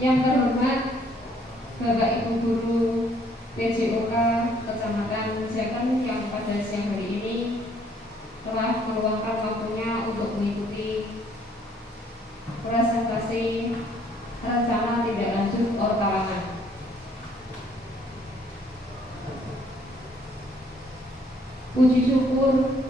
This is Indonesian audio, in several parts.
Yang terhormat Bapak Ibu Guru PJOK Kecamatan Jaken yang pada siang hari ini telah meluangkan waktunya untuk mengikuti presentasi rencana tindak lanjut Ortawangan. Puji syukur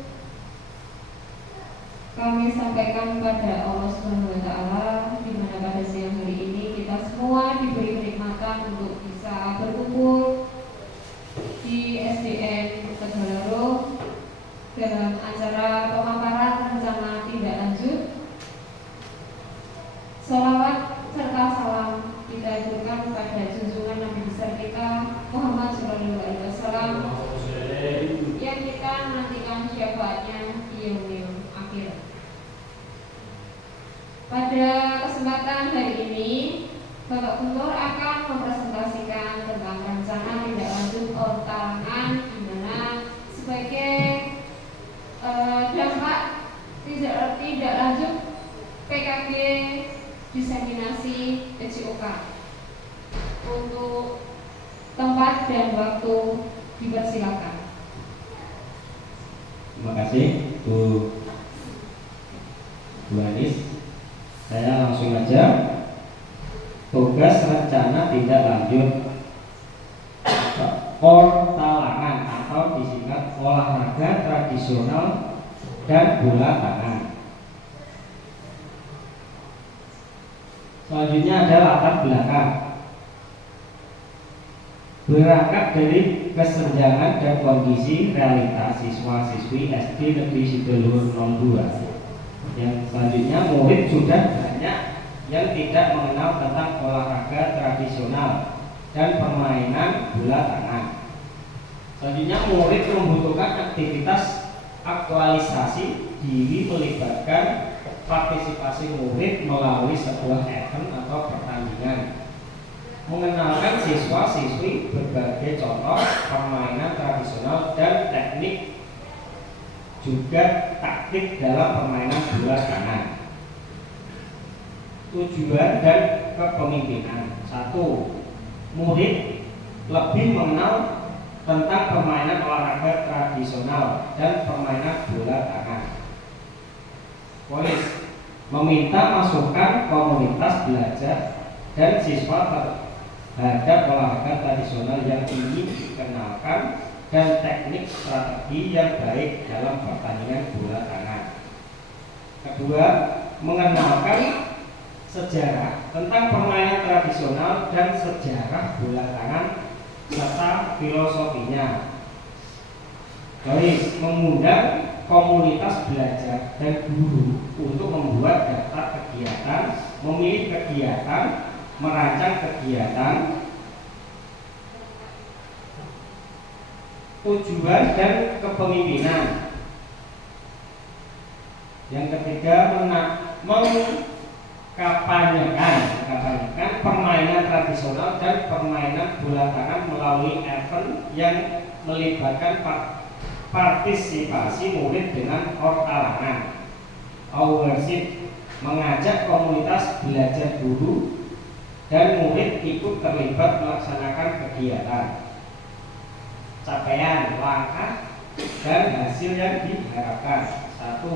kami sampaikan pada Allah Subhanahu wa Ta'ala, di mana pada siang hari ini kita semua diberi kenikmatan untuk bisa berkumpul di SDN Tegalaro dalam acara pemaparan rencana tindak lanjut. Salawat serta salam kita aturkan pada junjungan Nabi besar kita Muhammad SAW yang kita nantikan syafaatnya di yaumil akhir. Pada kesempatan hari ini, Bapak Gubernur akan mempresentasikan tentang rencana tindak lanjut Ortawangan, di mana sebagai dampak tidak lanjut PKG diseminasi PJOK. Untuk tempat dan waktu dipersilakan. Terima kasih Bu Anis. Saya langsung aja. Tugas rencana tindak lanjut Ortawangan atau disingkat olahraga tradisional dan bola tangan. Selanjutnya ada latar belakang. Berangkat dari kesenjangan dan kondisi realitas siswa-siswi SD Negeri Sidoarjo 02. Yang selanjutnya, murid sudah banyak yang tidak mengenal tentang olahraga tradisional dan permainan bola tangan. Selanjutnya, murid membutuhkan aktivitas aktualisasi diri melibatkan partisipasi murid melalui sebuah event atau pertandingan, mengenalkan siswa-siswi berbagai contoh permainan tradisional dan teknik, juga taktik dalam permainan bola tangan. Tujuan dan kepemimpinan. 1. Murid lebih mengenal tentang permainan olahraga tradisional dan permainan bola tangan. Polis meminta masukan komunitas belajar dan siswa terhadap olahraga tradisional yang ingin dikenalkan dan teknik strategi yang baik dalam pertandingan bola tangan. Kedua, mengenalkan sejarah tentang permainan tradisional dan sejarah bola tangan serta filosofinya. Polis mengundang komunitas belajar dan guru untuk membuat daftar kegiatan, memilih kegiatan, merancang kegiatan. Tujuan dan kepemimpinan. Yang ketiga, mengkampanyekan permainan tradisional dan permainan bola tangan melalui event yang melibatkan partisipasi murid dengan Ortawangan. Ownership mengajak komunitas belajar guru dan murid ikut terlibat melaksanakan kegiatan. Capaian, langkah, dan hasil yang diharapkan. 1.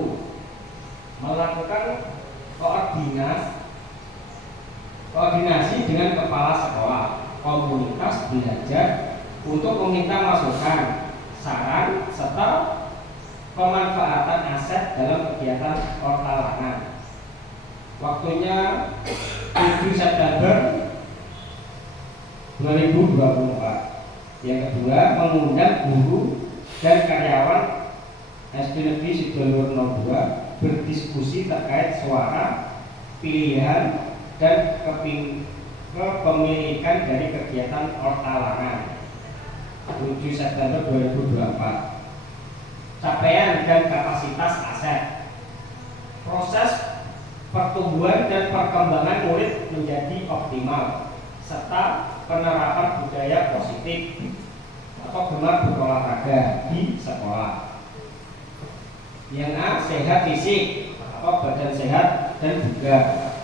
Melakukan koordinasi dengan kepala sekolah, komunitas belajar untuk meminta masukan, saran, serta pemanfaatan aset dalam kegiatan Ortawangan. Waktunya 7 September 2024. Yang kedua, mengundang guru dan karyawan SD Negeri Sidoarjo 02 berdiskusi terkait suara, pilihan, dan kepemilikan dari kegiatan Ortawangan. 7 September 2024. Capaian dan kapasitas aset. Proses pertumbuhan dan perkembangan murid menjadi optimal, serta penerapan budaya positif atau gemar berolahraga di sekolah. Yang A, sehat fisik atau badan sehat dan bugar.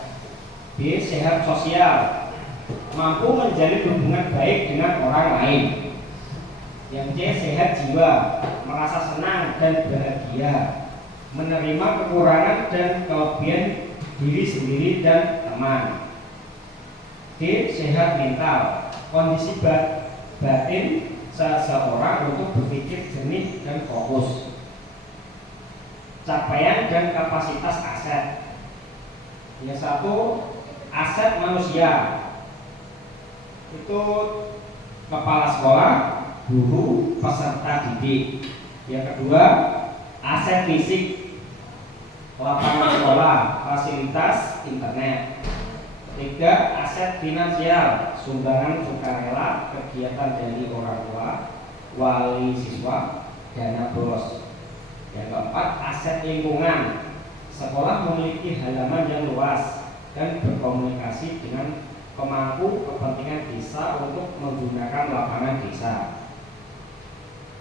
B, sehat sosial mampu menjalin hubungan baik dengan orang lain. Yang C, sehat jiwa, merasa senang dan bahagia, menerima kekurangan dan kelebihan diri sendiri dan teman. D, sehat mental, kondisi batin seseorang untuk berpikir jernih dan fokus. Capaian dan kapasitas aset. Yang satu, aset manusia itu kepala sekolah, guru, peserta didik. Yang kedua, aset fisik, lapangan sekolah, fasilitas internet. Ketiga, aset finansial, sumbangan sukarela, kegiatan dari orang tua, wali siswa, dana bos. Yang keempat, aset lingkungan, sekolah memiliki halaman yang luas dan berkomunikasi dengan pemangku kepentingan desa untuk menggunakan lapangan desa.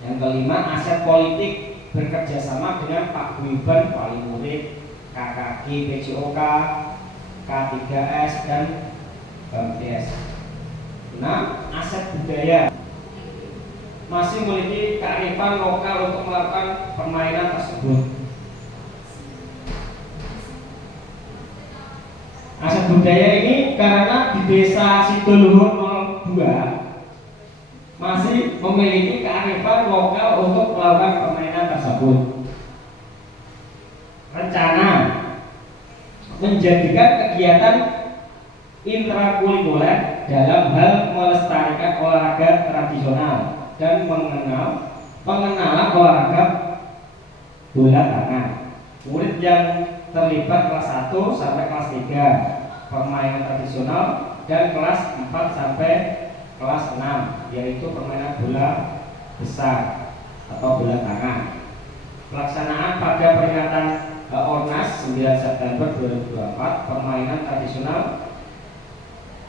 Yang kelima, aset politik, bekerjasama dengan paguyuban wali murid, KKG, PJOK, K3S dan BMTS. 6. Aset budaya, masih memiliki kearifan lokal untuk melakukan permainan tersebut. Aset budaya ini karena di desa Sidoluhur 02 masih memiliki kearifan lokal untuk melakukan permainan tersebut. Rencana menjadikan kegiatan intrakurikuler dalam hal melestarikan olahraga tradisional dan pengenalan olahraga bola tangan. Murid yang terlibat kelas 1 sampai kelas 3 permainan tradisional dan kelas 4 sampai kelas 6 yaitu permainan bola besar atau bola tangan. Pelaksanaan pada peringatan Ornas 9 September 2024 permainan tradisional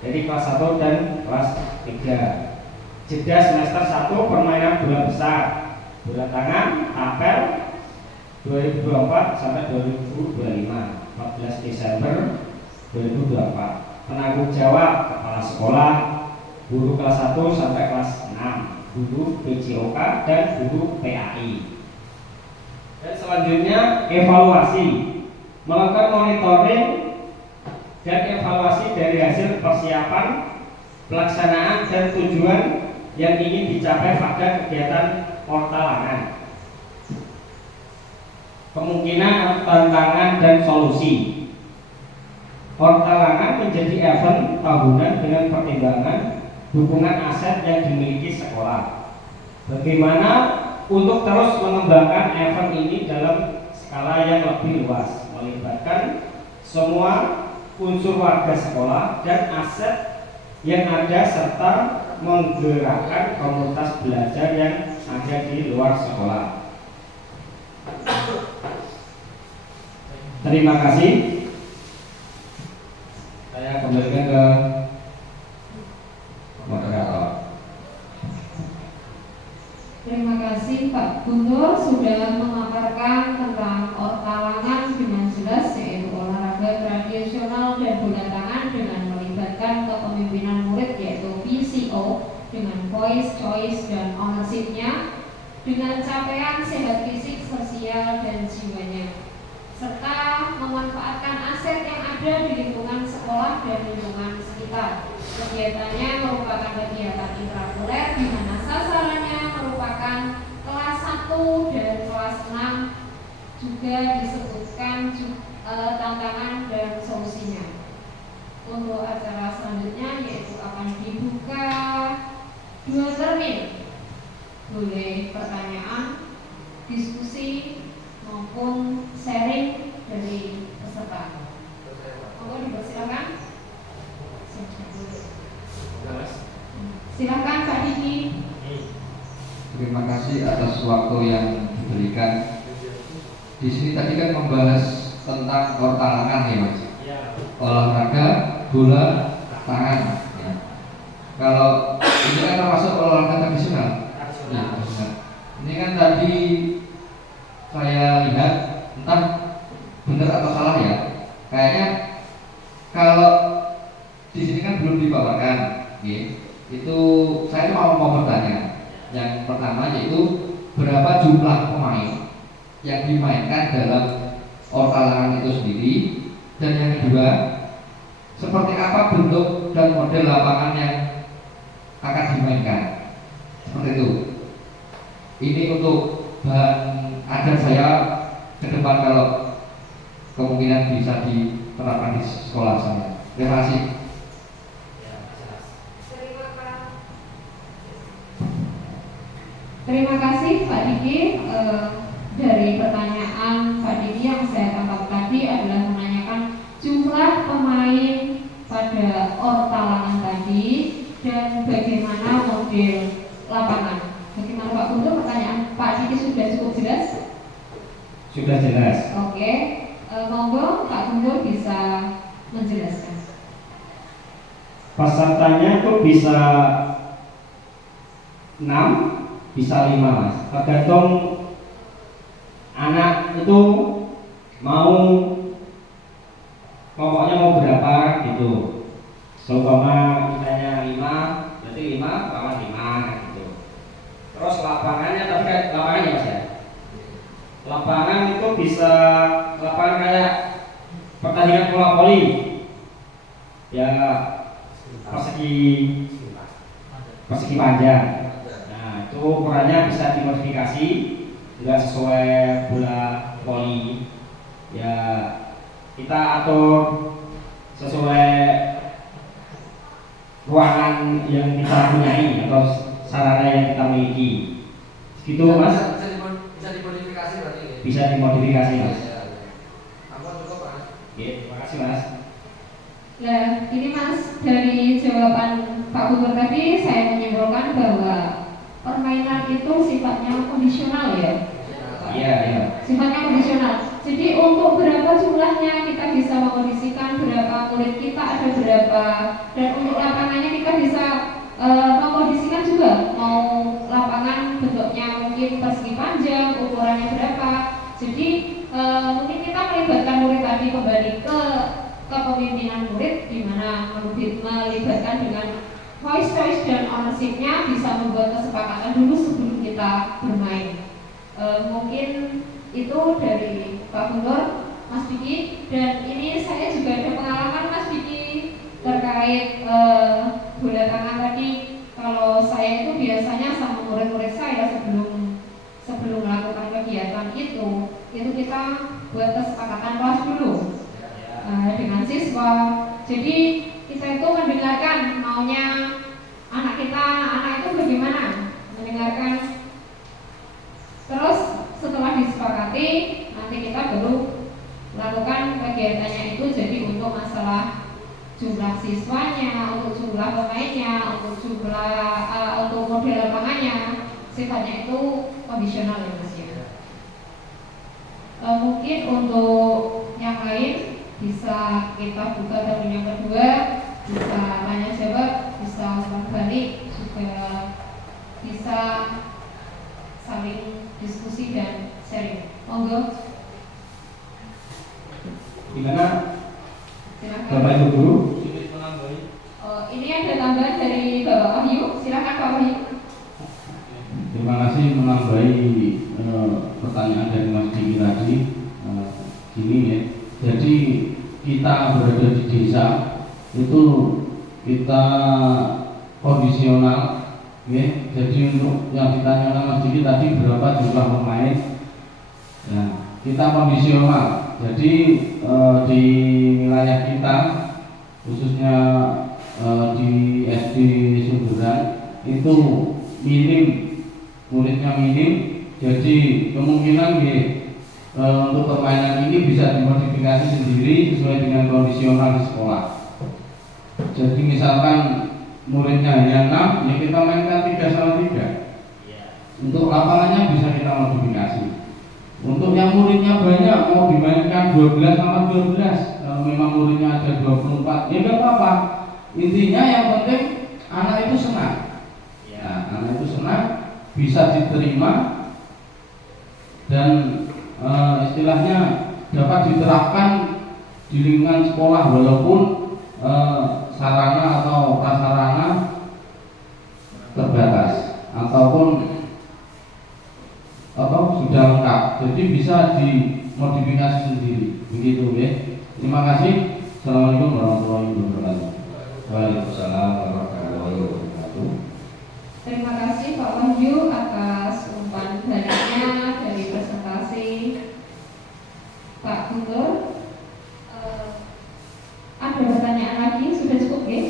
dari kelas 1 dan kelas 3. Jeda semester 1 permainan bola besar, bola tangan, apel 2024 sampai 2025 14 Desember 2024. Penanggung jawab kepala sekolah, guru kelas 1 sampai kelas 6, guru PJOK dan guru PAI. Dan selanjutnya evaluasi, melakukan monitoring dan evaluasi dari hasil persiapan, pelaksanaan dan tujuan yang ingin dicapai pada kegiatan Ortalangan. Kemungkinan, tantangan dan solusi. Ortalangan menjadi event tahunan dengan pertimbangan dukungan aset yang dimiliki sekolah. Bagaimana untuk terus mengembangkan event ini dalam skala yang lebih luas, melibatkan semua unsur warga sekolah dan aset yang ada serta menggerakkan komunitas belajar yang ada di luar sekolah. Terima kasih. Saya kembalikan ke moderator. Terima kasih Pak Guntur sudah memaparkan tentang Ortalangan dengan jelas, yaitu olahraga tradisional dan bola tangan dengan melibatkan kepemimpinan murid yaitu VCO dengan voice, choice dan ownership-nya, dengan capaian sehat fisik, sosial dan jiwanya, serta memanfaatkan aset yang ada di lingkungan sekolah dan lingkungan sekitar. Kegiatannya merupakan kegiatan intrakuler di mana sasarannya merupakan kelas 1 dan kelas 6, juga disebutkan tantangan dan solusinya. Untuk acara selanjutnya yaitu akan dibuka 2 termin. Boleh pertanyaan, diskusi maupun sharing dari peserta. Mohon dipersilakan. Silakan Pak Diki. Terima kasih atas waktu yang diberikan. Di sini tadi kan membahas tentang Ortalangan ya Mas. Olahraga bola tangan. Ya. Kalau ini kan termasuk olahraga tradisional. Ya, ini kan tadi saya lihat entah benar atau salah ya. Kayaknya kalau di sini kan belum dipaparkan. mau bertanya. Yang pertama yaitu berapa jumlah pemain yang dimainkan dalam ortalangan itu sendiri, dan yang kedua seperti apa bentuk dan model lapangan yang akan dimainkan. Seperti itu. Ini untuk bahan ajar saya ke depan kalau kemungkinan bisa diterapkan di sekolah saya. Terima kasih. Terima kasih Pak Diki. Dari pertanyaan Pak Diki yang saya tangkap tadi adalah menanyakan jumlah pemain pada ortalangan tadi dan bagaimana model lapangan. Bagaimana Pak Guntur, pertanyaan Pak Diki sudah cukup jelas? Sudah jelas. Oke, monggo Pak Guntur bisa menjelaskan. Pesertanya tuh bisa 6, bisa 5 Mas. Tergantung anak itu mau, pokoknya mau berapa gitu. Seumpama kitanya 5, berarti 5 lawan 5 gitu. Terus lapangannya, tapi kan lapangannya Mas ya. Lapangan itu bisa lapangan kayak pertandingan bola voli. Ya persegi panjang. Nah, itu ukurannya bisa dimodifikasi, nggak sesuai bola voli. Ya kita atur sesuai ruangan yang kita punyai atau sarana yang kita miliki. Gitu Mas. Bisa dimodifikasi berarti. Bisa dimodifikasi Mas. Ampun cukup Mas. Oke, terima kasih Mas. Nah, ini Mas, dari jawaban Pak Guntur tadi saya menyimpulkan bahwa permainan itu sifatnya kondisional ya. Iya, iya. Sifatnya kondisional. Jadi untuk berapa jumlahnya kita bisa mengkondisikan berapa murid kita ada berapa, dan untuk lapangannya kita bisa mengkondisikan juga mau lapangan bentuknya mungkin persegi panjang, ukurannya berapa. Jadi mungkin kita melibatkan murid tadi kembali ke kepemimpinan murid, di mana melibatkan dengan voice dan ownership-nya, bisa membuat kesepakatan dulu sebelum kita bermain. Mungkin itu dari Pak Guntur, Mas Diki, dan ini saya juga ada pengalaman Mas Diki terkait bola tangan tadi. Kalau saya itu biasanya sama murid-murid saya sebelum melakukan kegiatan itu kita buat kesepakatan kelas dulu dengan siswa. Jadi kita itu mendengarkan maunya anak itu bagaimana, mendengarkan. Terus setelah disepakati, nanti kita baru melakukan kegiatannya itu. Jadi untuk masalah jumlah siswanya, untuk jumlah pemainnya, untuk model lapangannya, sifatnya itu kondisional ya Mas ya. Mungkin untuk yang lain bisa kita buka tahun yang kedua, bisa tanya jawab, bisa balik, juga bisa saling diskusi dan sharing. Monggo. Gimana? Silakan. Bapak Ibu guru? Ini ada tambahan dari Bapak Wahyu. Silakan Pak Wahyu. Terima kasih menambahi pertanyaan dari Mas Diki tadi. Gini ya, jadi kita berada di desa itu kita kondisional, ya. Jadi untuk yang ditanyakan Mas Diki tadi berapa jumlah pemain, nah, kita kondisional. Jadi di wilayah kita khususnya di SD Sumberan itu minim, muridnya minim. Jadi kemungkinan untuk permainan ini bisa dimodifikasi sendiri sesuai dengan kondisional di sekolah. Jadi misalkan muridnya hanya 6, ya kita mainkan 3-3. Untuk lapangannya bisa kita modifikasi. Untuk yang muridnya banyak, mau dimainkan 12-12. Kalau memang muridnya ada 24, ya nggak apa-apa. Intinya yang penting anak itu senang. Ya, anak itu senang, bisa diterima, dan istilahnya dapat diterapkan di lingkungan sekolah, walaupun sarana atau prasarana terbatas ataupun sudah lengkap, jadi bisa dimodifikasi sendiri, begitu ya. Terima kasih. Assalamualaikum warahmatullahi wabarakatuh. Waalaikumsalam warahmatullahi wabarakatuh. Terima kasih Pak Wahyu atas umpan baliknya dari presentasi Pak Guntur. Ada pertanyaan lagi? Sudah cukup ya?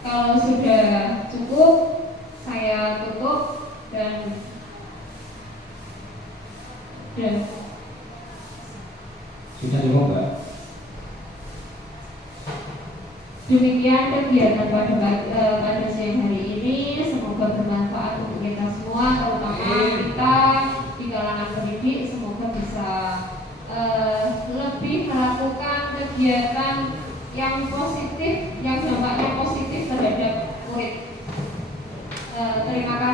Kalau sudah cukup, saya tutup dan Sudah cukup, Mbak? demikian kegiatan pada siang hari ini. Semoga bermanfaat untuk kita semua, terutama kita di kalangan pendidik. Semoga bisa lebih melakukan kegiatan yang positif, yang dampaknya positif terhadap murid. Terima kasih.